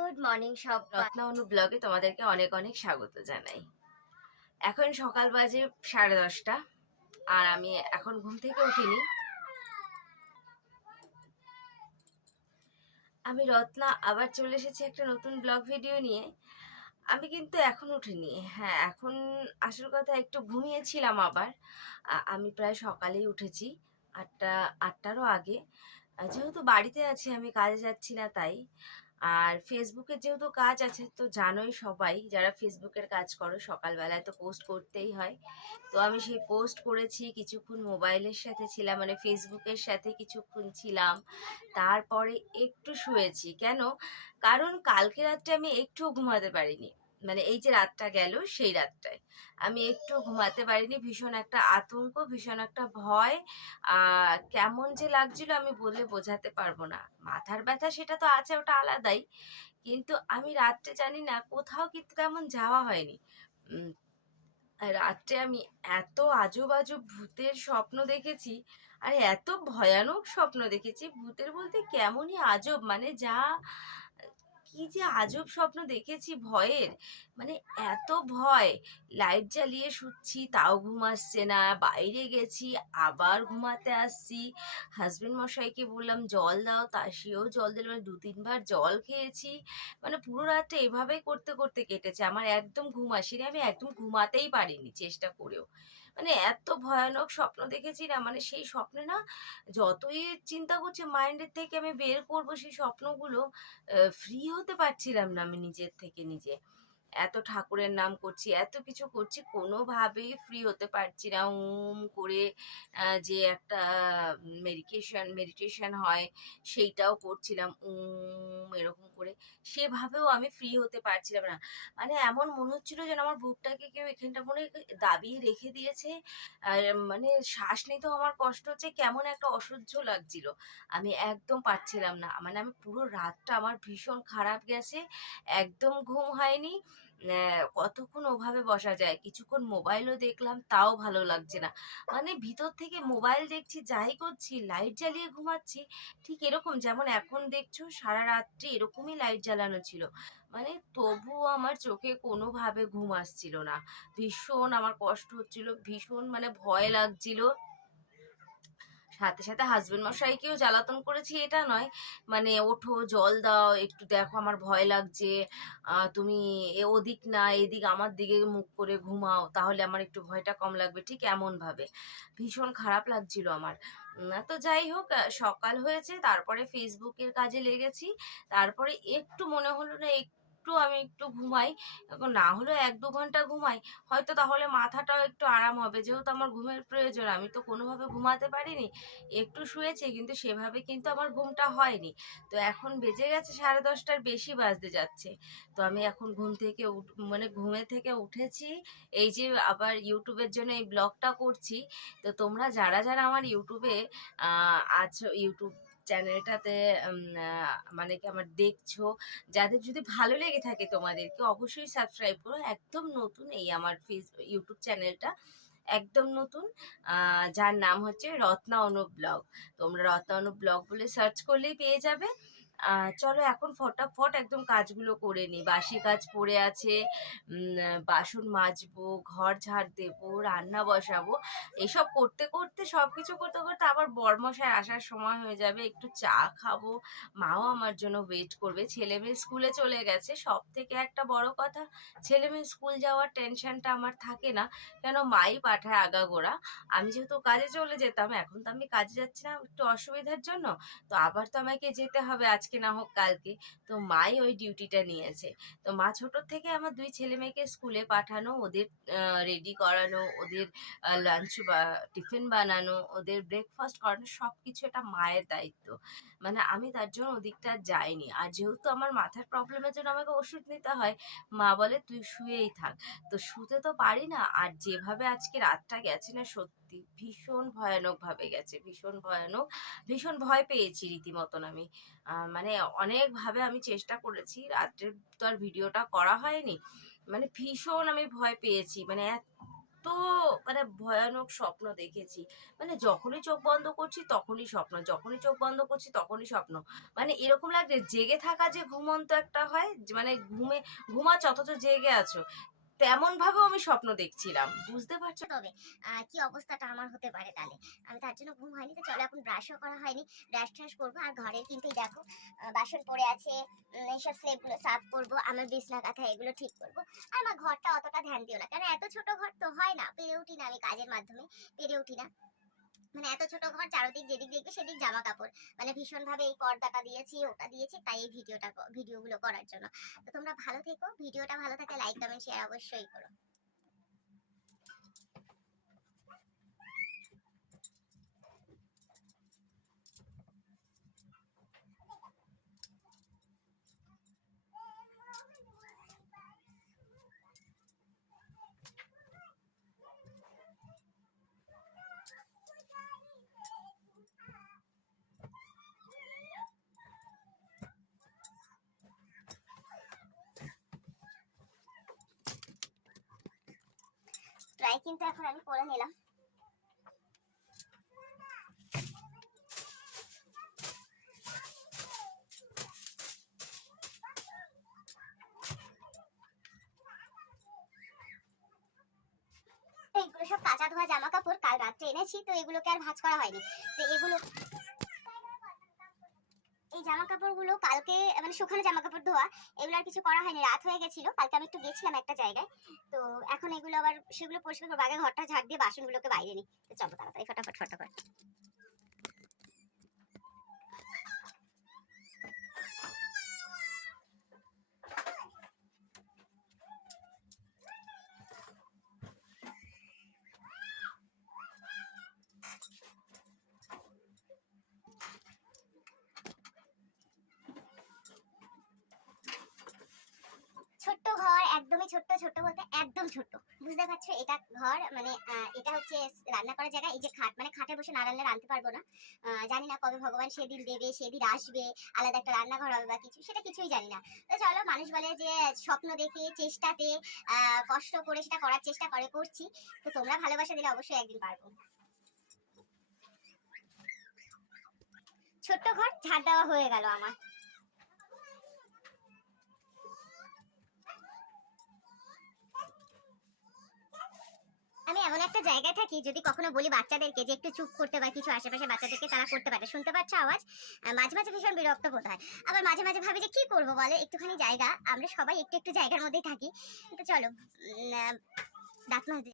Good morning সব রত্না অনু ব্লগে তোমাদেরকে অনেক অনেক স্বাগত জানাই। এখন সকাল বাজে 10:30 আর আমি এখন ঘুম থেকে উঠিনি। আমি রত্না আবার চলে এসেছি একটা নতুন ব্লগ ভিডিও নিয়ে। আমি কিন্তু এখন উঠিনি, হ্যাঁ এখন আসল কথা একটু ঘুমিয়েছিলাম আবার। আমি প্রায় সকালেই উঠেছি, 8টারও আগে। যেহেতু বাড়িতে আছি, আমি কাজে যাচ্ছি না তাই। আর ফেসবুকে যেহেতু কাজ আছে, তো জানোই সবাই যারা ফেসবুকের কাজ করো সকালবেলায় তো পোস্ট করতেই হয়। তো আমি সেই পোস্ট করেছি, কিছুক্ষণ মোবাইলের সাথে ছিলাম, মানে ফেসবুকের সাথে কিছুক্ষণ ছিলাম। তারপরে একটু শুয়েছি। কেন? কারণ কালকে রাত্রে আমি একটুও ঘুমাতে পারিনি। মানে এই যে রাতটা গেল, সেই রাতটায় আমি একটু ঘুমাতে পারিনি। ভীষণ একটা আতঙ্ক, ভীষণ একটা ভয়। কেমন যে লাগছিল আমি বলে বোঝাতে পারবো না। মাথার ব্যথা সেটা তো আছে, ওটা আলাদাই। কিন্তু আমি রাত্রে জানি না, কোথাও কিন্তু তেমন যাওয়া হয়নি। রাত্রে আমি এত আজব আজব ভূতের স্বপ্ন দেখেছি। আর এত ভয়ানক স্বপ্ন দেখেছি, ভূতের বলতে কেমনই আজব, মানে যা কি যে আজব স্বপ্ন দেখেছি ভয়ের। মানে এত ভয়, লাইট জ্বালিয়ে শুচ্ছি তাও ঘুম আসছে না, বাইরে গেছি আবার ঘুমাতে আসছি। হাজবেন্ড মশাইকে বললাম জল দাও, তা সেও জল দিল, মানে 2-3 বার জল খেয়েছি। মানে পুরো রাতটা এভাবে করতে করতে কেটেছে, আমার একদম ঘুম আসেনি, আমি একদম ঘুমাতেই পারিনি চেষ্টা করেও। মানে এত ভয়ানক স্বপ্ন দেখেছি না, মানে সেই স্বপ্নে না যতই চিন্তা করছি মাইন্ডের থেকে আমি বের করবো সেই স্বপ্নগুলো, ফ্রি হতে পারছিলাম না আমি নিজের থেকে নিজে। এত ঠাকুরের নাম করছি, এত কিছু করছি, কোনোভাবেই ফ্রি হতে পারছি না। করে যে একটা মেডিটেশন হয়, সেইটাও করছিলাম এরকম করে, সেভাবেও আমি ফ্রি হতে পারছিলাম না। মানে এমন মনে হচ্ছিল যেন আমার বুকটাকে কেউ এখানটা মনে হয় দাবিয়ে রেখে দিয়েছে। আর মানে শ্বাস নিতেও আমার কষ্ট হচ্ছে, কেমন একটা অসহ্য লাগছিল। আমি একদম পারছিলাম না, মানে আমি পুরো রাতটা আমার ভীষণ খারাপ গেছে, একদম ঘুম হয়নি। কতক্ষণ ওভাবে বসা যায়? কিছুক্ষণ মোবাইলও দেখলাম, তাও ভালো লাগছে না। মানে ভিতর থেকে মোবাইল দেখছি, যাই করছি, লাইট জ্বালিয়ে ঘুমাচ্ছি। ঠিক এরকম যেমন এখন দেখছো, সারা রাত্রি এরকমই লাইট জ্বালানো ছিল। মানে তবুও আমার চোখে কোনোভাবে ঘুম আসছিল না। ভীষণ আমার কষ্ট হচ্ছিল, ভীষণ মানে ভয় লাগছিল। সাথে সাথে হাজবেন্ড মশাইকেও জ্বালাতন করেছি, এটা নয়, মানে ওঠো জল দাও, একটু দেখো আমার ভয় লাগছে, তুমি ওদিক না এদিক আমার দিকে মুখ করে ঘুমাও, তাহলে আমার একটু ভয়টা কম লাগবে, ঠিক এমন ভাবে ভীষণ খারাপ লাগছিল আমার। তো যাই হোক, সকাল হয়েছে, তারপরে ফেসবুকের কাজে লেগেছি। তারপরে একটু মনে হলো না আমি একটু ঘুমাই, এখন না হলেও 1-2 ঘন্টা ঘুমাই, হয়তো তাহলে মাথাটাও একটু আরাম হবে, যেহেতু আমার ঘুমের প্রয়োজন। আমি তো কোনোভাবে ঘুমাতে পারিনি, একটু শুয়েছি কিন্তু সেভাবে কিন্তু আমার ঘুমটা হয়নি। তো এখন বেজে গেছে 10:30টার বেশি বাজতে যাচ্ছে। তো আমি এখন মানে ঘুমে থেকে উঠেছি, এই যে আবার ইউটিউবের জন্য এই ব্লগটা করছি। তো তোমরা যারা যারা আমার ইউটিউবে আছো, ইউটিউব চ্যানেলটাতে মানে কি আমার দেখছো, যাদের যদি ভালো লেগে থাকে তোমাদেরকে অবশ্যই সাবস্ক্রাইব করো। একদম নতুন এই আমার ইউটিউব চ্যানেলটা, একদম নতুন। যার নাম হচ্ছে রত্না অনু ব্লগ। তোমরা রত্না অনু ব্লগ বলে সার্চ করলেই পেয়ে যাবে। চলো এখন ফটাফট একদম কাজগুলো করে নিই, বাসি কাজ পড়ে আছে। বাসন মাজবো, ঘর ঝাড় দেবো, রান্না বসাবো। এসব করতে করতে, সবকিছু করতে করতে আবার বরমশাই আসার সময় হয়ে যাবে, একটু চা খাবো। মাও আমার জন্য ওয়েট করবে। ছেলে মেয়ে স্কুলে চলে গেছে, সব থেকে একটা বড় কথা, ছেলে মেয়ে স্কুল যাওয়ার টেনশনটা আমার থাকে না, কেন মাই পাঠায় আগাগোড়া। আমি যেহেতু কাজে চলে যেতাম, এখন তো আমি কাজে যাচ্ছি না একটু অসুবিধার জন্য, তো আবার তো আমাকে যেতে হবে, আজকে না হোক কালকে। তো মাই ওই ডিউটিটা নিয়েছে। তো মা ছোটোর থেকে আমার 2 ছেলে মেয়েকে স্কুলে পাঠানো, ওদের রেডি করানো, ওদের লাঞ্চ বা টিফিন বানানো, ওদের ব্রেকফাস্ট করানো, সব কিছু এটা মায়ের দায়িত্ব। মানে আমি তার জন্য ওদিকটা যাইনি। আর যেহেতু আমার মাথার প্রবলেমের জন্য আমাকে ওষুধ নিতে হয়, মা বলে তুই শুয়েই থাক। তো শুতে তো পারি না। আর যেভাবে আজকে রাতটা গেছে না, সত্যি ভীষণ ভয়ানক ভাবে গেছে, ভীষণ ভয়ানক। ভীষণ ভয় পেয়েছি রীতিমতন আমি। মানে অনেকভাবে আমি চেষ্টা করেছি, রাত্রে তো আর ভিডিওটা করা হয়নি। মানে ভীষণ আমি ভয় পেয়েছি, মানে মানে ভয়ানক স্বপ্ন দেখেছি। মানে যখনই চোখ বন্ধ করছি তখনই স্বপ্ন, যখনই চোখ বন্ধ করছি তখনই স্বপ্ন। মানে এরকম লাগছে জেগে থাকা যে ঘুমন্ত একটা হয়, যে মানে ঘুমাচ্ছ অথচ জেগে আছো। তেমন ভাবেও আমি স্বপ্ন দেখছিলাম। বুঝতে পারছো? তবে কি অবস্থাটা আমার হতে পারে তাহলে। আমি তার জন্য ঘুম হয়নি। তো চলো, এখন ব্রাশও করা হয়নি। ব্রাশ-ট্রাশ করবো। আর ঘরের কিন্তু এই দেখো বাসন পড়ে আছে। এইসব স্লেবগুলো সাফ করবো। আমার বিছনা কাঁথা এগুলো ঠিক করবো। আর আমার ঘরটা অতটা ধ্যান দিও না। কারণ এত ছোট ঘর তো হয় না। পেরে উঠি না আমি কাজের মাধ্যমে। পেরে উঠি না। মানে এত ছোট ঘর, চারদিক যেদিক দেখবে সেদিক জামা কাপড়। মানে ভীষণ ভাবে এই পর্দাটা দিয়েছি, ওটা দিয়েছি, তাই এই ভিডিওগুলো করার জন্য। তো তোমরা ভালো থেকো। ভিডিওটা ভালো থাকলে লাইক, কমেন্ট, শেয়ার অবশ্যই করো। ট্রাই কিন্তু এখন আমি করে নিলাম। এইগুলো সব কাঁচা ধোয়া জামা কাপড় কাল রাত্রে এনেছি, তো এগুলোকে আর ভাঁজ করা হয়নি। তো এই জামা কাপড়গুলো কালকে, মানে শুকানো জামা কাপড় ধোয়া, এগুলো আর কিছু করা হয়নি। রাত হয়ে গেছিল, কালকে আমি একটু গেছিলাম একটা জায়গায়। তো এখন এগুলো আবার সেগুলো পরিষ্কার করবো। আগে ঘরটা ঝাড় দিয়ে বাসনগুলোকে বাইরে নিই। তো চলো তাড়াতাড়ি ফটাফট ফটাফট। ছোট্ট ঘর, একদমই ছোট্ট। ছোট্ট বলতে একদম ছোট্ট। বুঝতে পারছো? এটা ঘর, মানে এটা হচ্ছে রান্না করার জায়গা। এই যে খাট, মানে খাটে বসে না রান্নালে রাঁধতে পারবো না। জানি না কবে ভগবান সেদিন দেবে, সেদিন আসবে, আলাদা একটা রান্নাঘর হবে বা কিছু, সেটা কিছুই জানি না। তো চলো, মানুষ বলে যে স্বপ্ন দেখে চেষ্টাতে কষ্ট করে সেটা করার চেষ্টা করছি। তো তোমরা ভালোবাসা দিলে অবশ্যই একদিন পারবো। ছোট্ট ঘর ঝাড় দেওয়া হয়ে গেল আমার। আমি এমন একটা জায়গায় থাকি, যদি কখনো বলি বাচ্চাদেরকে যে একটু চুপ করতে বা কিছু, আশেপাশে বাচ্চাদেরকে তারা করতে পারে, শুনতে পাচ্ছে আওয়াজ। মাঝে মাঝে ভীষণ বিরক্ত বোধ হয়। আবার মাঝে মাঝে ভাবি যে কি করবো বলে, একটুখানি জায়গা, আমরা সবাই একটু একটু জায়গার মধ্যেই থাকি। তো চলো, দাঁত মাজ